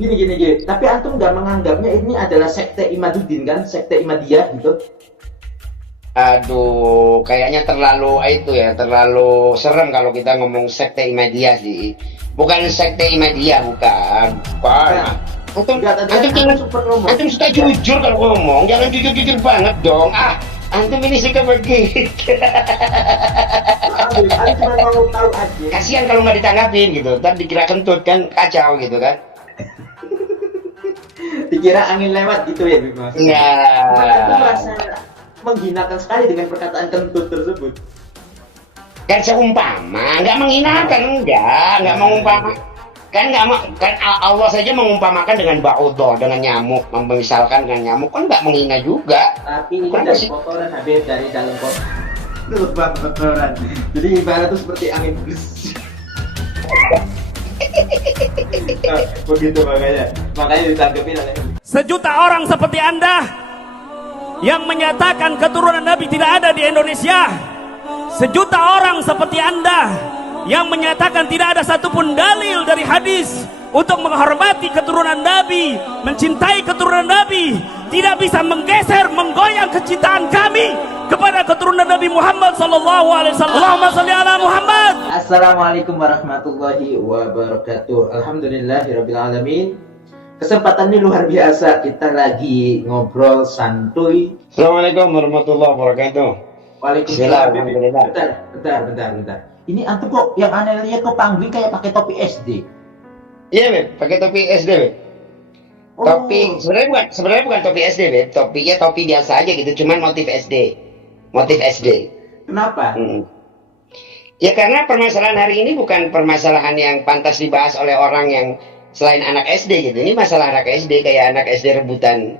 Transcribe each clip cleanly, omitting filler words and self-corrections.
Gini. Tapi antum nggak menganggapnya ini adalah sekte Imaduddin kan? Sekte Imadiyah gitu? Aduh, kayaknya terlalu itu ya, terlalu serem kalau kita ngomong sekte Ahmadiyah sih. Bukan sekte Ahmadiyah, bukan. Bukan. Enggak, Antum, enggak tadi antum antum jangan, sempat ngomong. antum suka jujur kalau ngomong, jangan jujur-jujur banget dong. Ah, antum ini suka begitu. Habib, aku cuma mau tahu aja. Kasihan kalau nggak ditanggapin gitu, ntar dikira kentut kan, kacau gitu kan. Dikira angin lewat gitu ya, Bib, maksudnya. Maka itu Enggak. merasa menghinakan sekali dengan perkataan kentut tersebut. Kan seumpama, nggak menghinakan, nggak mengumpama. Kan nggak kan Allah saja mengumpamakan dengan ba'udhah, dengan nyamuk, memisalkan dengan nyamuk kan nggak menghina juga. Tapi ini Kurang dari bersih. kotoran Habib, dari dalam lubang kotoran. Jadi ibarat itu seperti angin bus. Nah, begitu makanya ditanggepin oleh Sejuta orang seperti Anda yang menyatakan keturunan Nabi tidak ada di Indonesia. Sejuta orang seperti Anda yang menyatakan tidak ada satupun dalil dari hadis untuk menghormati keturunan Nabi, mencintai keturunan Nabi, tidak bisa menggeser, menggoyang kecintaan kami kepada keturunan Nabi Muhammad sallallahu alaihi wasallam. Allahumma shalli ala Muhammad. Assalamualaikum warahmatullahi wabarakatuh. Alhamdulillahirabbil alamin. Kesempatan ini luar biasa. Kita lagi ngobrol santuy. Assalamualaikum warahmatullahi wabarakatuh. Waalaikumsalam. Alhamdulillah. Bentar. Ini antum kok yang aneh lihat kok pangling kayak pakai topi SD. Iya, Beb, pakai topi SD, Beb. Oh. Topi sebenarnya bukan topi SD, Beb. Topinya topi biasa aja gitu, cuman motif SD. Motif SD. Kenapa? Ya karena permasalahan hari ini bukan permasalahan yang pantas dibahas oleh orang yang selain anak SD gitu. Ini masalah anak SD, kayak anak SD rebutan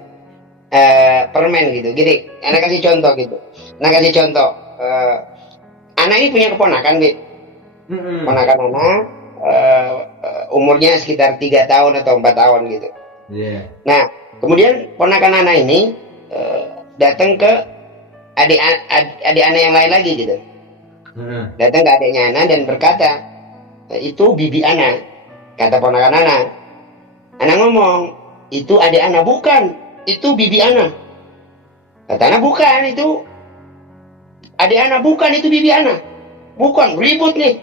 permen gitu. Gini, anak kasih contoh gitu. Anak ini punya keponakan, Beb. Ponakan anak umurnya sekitar 3 tahun atau 4 tahun gitu. Yeah. Nah, kemudian ponakan anak ini datang ke adik anak yang lain lagi gitu. Datang ke adiknya anak dan berkata, itu bibi anak. Kata ponakan anak. Anak ngomong, itu adik anak. Bukan, itu bibi anak. Kata anak, bukan, itu adik anak. Bukan, itu bibi anak. Bukan, ribut nih.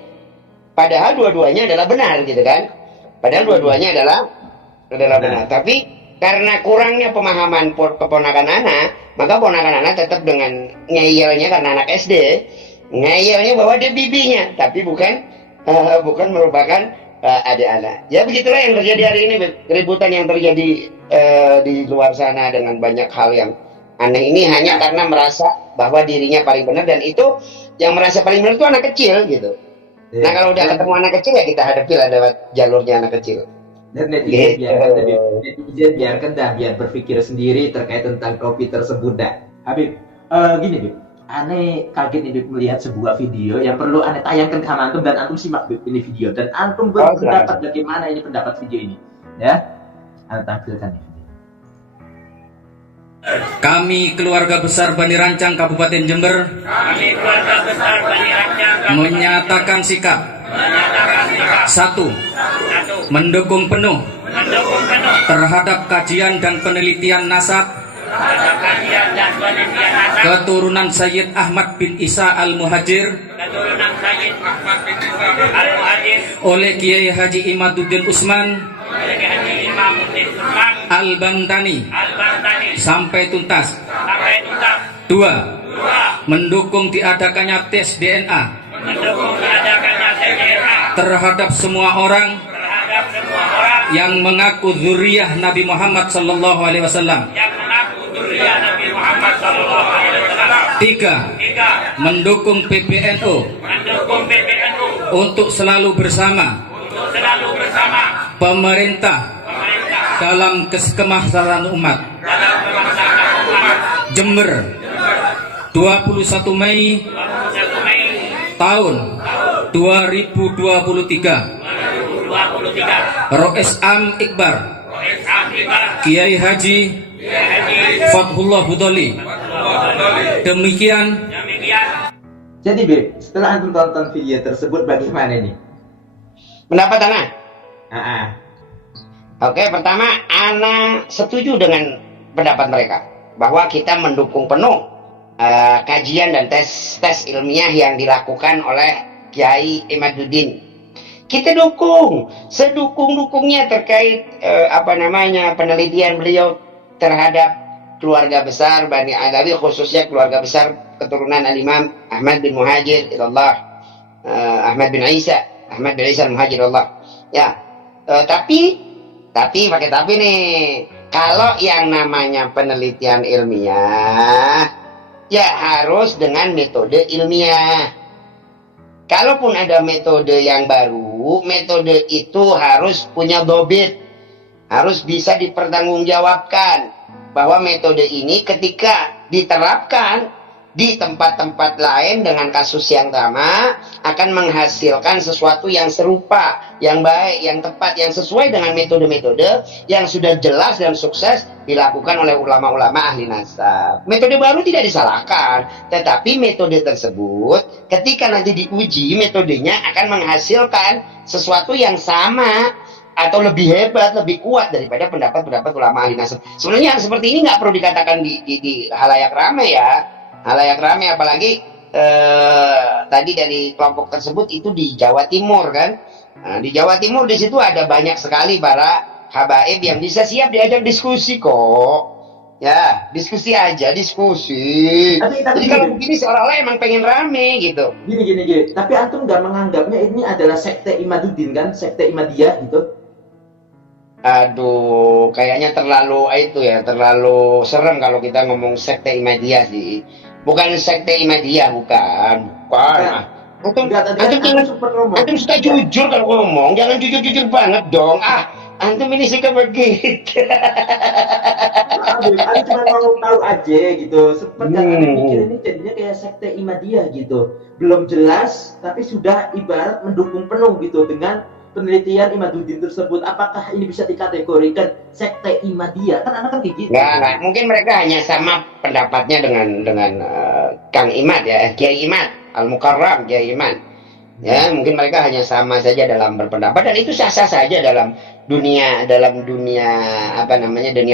Padahal dua-duanya adalah benar gitu kan. Padahal dua-duanya adalah benar. Tapi karena kurangnya pemahaman keponakan anak, maka ponakan anak tetap dengan ngeyelnya karena anak SD. Ngeyelnya bahwa dia bibinya, tapi bukan merupakan adik anak. Ya begitulah yang terjadi hari ini, keributan yang terjadi di luar sana dengan banyak hal yang aneh ini hanya karena merasa bahwa dirinya paling benar, dan itu yang merasa paling benar itu anak kecil gitu. Yeah. Nah kalau udah ketemu anak kecil ya kita hadapi lah lewat jalurnya anak kecil. Dan netizen biarkan dah, biar berpikir sendiri terkait tentang kopi tersebut dah. Habib, gini Bib, aneh kaget nih Bib melihat sebuah video yang perlu aneh tayangkan ke antum, dan antum simak Bib ini video, dan antum berpendapat bagaimana ini pendapat video ini, ya? Aneh tampilkan nih. Kami keluarga besar Bani Rancang Kabupaten Jember menyatakan sikap. Satu, mendukung penuh terhadap kajian dan penelitian nasab keturunan Sayyid Ahmad bin Isa Al-Muhajir oleh Kiai Haji Imaduddin Usman Al-Bantani sampai tuntas. Dua, mendukung diadakannya tes DNA terhadap semua orang yang mengaku zuriyah Nabi Muhammad sallallahu alaihi wasallam. Tiga, mendukung PBNU untuk selalu bersama pemerintah dalam kemaslahatan umat. Jember, 21 Mei tahun 2023. Roes Am Iqbar Kiai Haji Fathullah Budoli. Demikian. Jadi Bib, setelah antum tonton video tersebut bagaimana nih? Pendapat anak? Oke, pertama, Ana setuju dengan pendapat mereka bahwa kita mendukung penuh kajian dan tes ilmiah yang dilakukan oleh Kiai Imaduddin. Kita dukung, sedukung-dukungnya terkait penelitian beliau terhadap keluarga besar Bani Alawi, khususnya keluarga besar keturunan Al-Imam Ahmad bin Muhajir ilallah, Ahmad bin Isa Muhajir Allah. Ya, tapi pakai tapi nih, kalau yang namanya penelitian ilmiah ya harus dengan metode ilmiah. Kalaupun ada metode yang baru, metode itu harus punya dobit, harus bisa dipertanggungjawabkan bahwa metode ini ketika diterapkan di tempat-tempat lain dengan kasus yang sama akan menghasilkan sesuatu yang serupa, yang baik, yang tepat, yang sesuai dengan metode-metode yang sudah jelas dan sukses dilakukan oleh ulama-ulama ahli nasab. Metode baru tidak disalahkan, tetapi metode tersebut ketika nanti diuji, metodenya akan menghasilkan sesuatu yang sama atau lebih hebat, lebih kuat daripada pendapat-pendapat ulama ahli nasab. Sebenarnya yang seperti ini nggak perlu dikatakan di halayak ramai ya. Halayak ramai, apalagi tadi dari kelompok tersebut itu di Jawa Timur kan. Nah, di Jawa Timur di situ ada banyak sekali para habaib yang bisa siap diajak diskusi kok. Ya, diskusi aja, diskusi. Tapi jadi kalau begini seolah-olah emang pengen rame gitu. Gini. Tapi antum nggak menganggapnya ini adalah sekte Imaduddin kan, sekte Imadiyah gitu? Aduh, kayaknya terlalu terlalu serem kalau kita ngomong sekte Imadiyah sih. Bukan sekte Imadiyah, bukan. Antum suka jujur kalau ngomong, jangan jujur-jujur banget dong. Antum ini suka begitu. Aku cuma mau tahu aja gitu. Seperti aneh pikir ini jadinya kayak sekte Imadiyah gitu. Belum jelas, tapi sudah ibarat mendukung penuh gitu dengan penelitian Imaduddin tersebut. Apakah ini bisa dikategorikan sekte Imadiyah? Kan anak kan kayak gitu. Nggak. Mungkin mereka hanya sama pendapatnya dengan Kang Imad ya, Kiai Imad Al-Mukarram, Kiai Imad. Ya, mungkin mereka hanya sama saja dalam berpendapat dan itu sah-sah saja dalam dunia dunia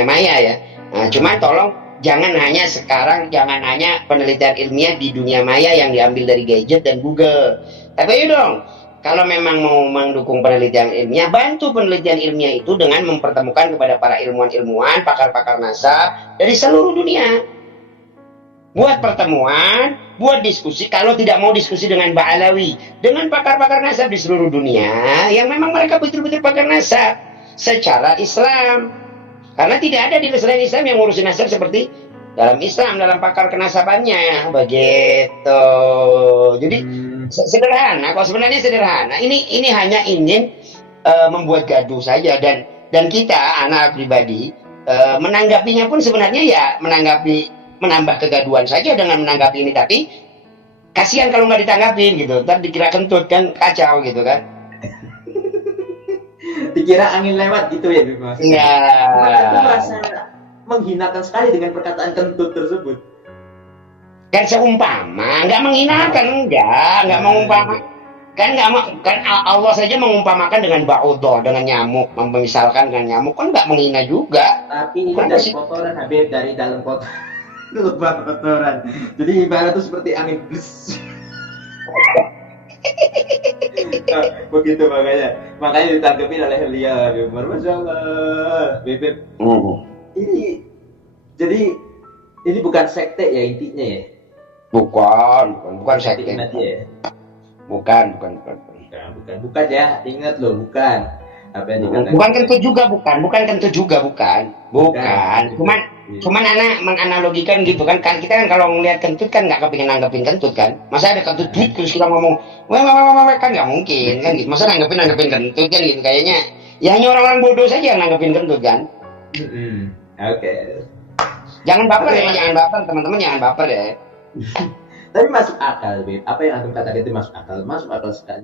maya ya. Nah, cuman tolong jangan hanya penelitian ilmiah di dunia maya yang diambil dari gadget dan Google. Tapi ayo dong, kalau memang mau mendukung penelitian ilmiah, bantu penelitian ilmiah itu dengan mempertemukan kepada para ilmuwan-ilmuwan, pakar-pakar nasab dari seluruh dunia. Buat pertemuan, buat diskusi. Kalau tidak mau diskusi dengan Mbak Alawi, dengan pakar-pakar nasab di seluruh dunia, yang memang mereka betul-betul pakar nasab secara Islam. Karena tidak ada di selain Islam yang ngurusin nasab seperti dalam Islam, dalam pakar kenasabannya. Begitu. Jadi sederhana, kalau sebenarnya sederhana. Ini hanya ingin membuat gaduh saja dan kita anak pribadi menanggapinya pun sebenarnya ya menambah kegaduhan saja dengan menanggapi ini, tapi kasihan kalau nggak ditanggapin gitu, ntar dikira kentut kan, kacau gitu kan. Dikira angin lewat gitu ya Mas? Iya. Aku merasa menghinakan sekali dengan perkataan kentut tersebut. Kan seumpama, nggak menghinakan, nggak mengumpama. Kan Allah saja mengumpamakan dengan ba'udah, dengan nyamuk, memisalkan dengan nyamuk, kan nggak menghina juga. Tapi ini dari kotoran Habib, dari dalam kotoran. Lubang kotoran. Jadi ibarat itu seperti angin blus. Begitu makanya ditanggapi oleh beliau Habib Umar. Masya Allah Bebek. Ini jadi ini bukan sekte ya intinya ya? Bukan sekte. Bukan ya, ingat loh, bukan. Apa yang dikatakan? Bukan kentut juga, bukan. Cuman anak menganalogikan gitu kan kita kan kalau ngelihat kentut kan nggak kepingin nanggepin kentut kan. Masa ada kentut terus kita ngomong wah kan nggak mungkin kan gitu. Masa nanggepin kentut kan gitu, kayaknya ya hanya orang-orang bodoh saja yang nanggepin kentut kan. Oke. Jangan baper ya, jangan baper teman-teman, jangan baper ya. Tapi masuk akal, Beb. Apa yang antum katakan itu masuk akal sekali.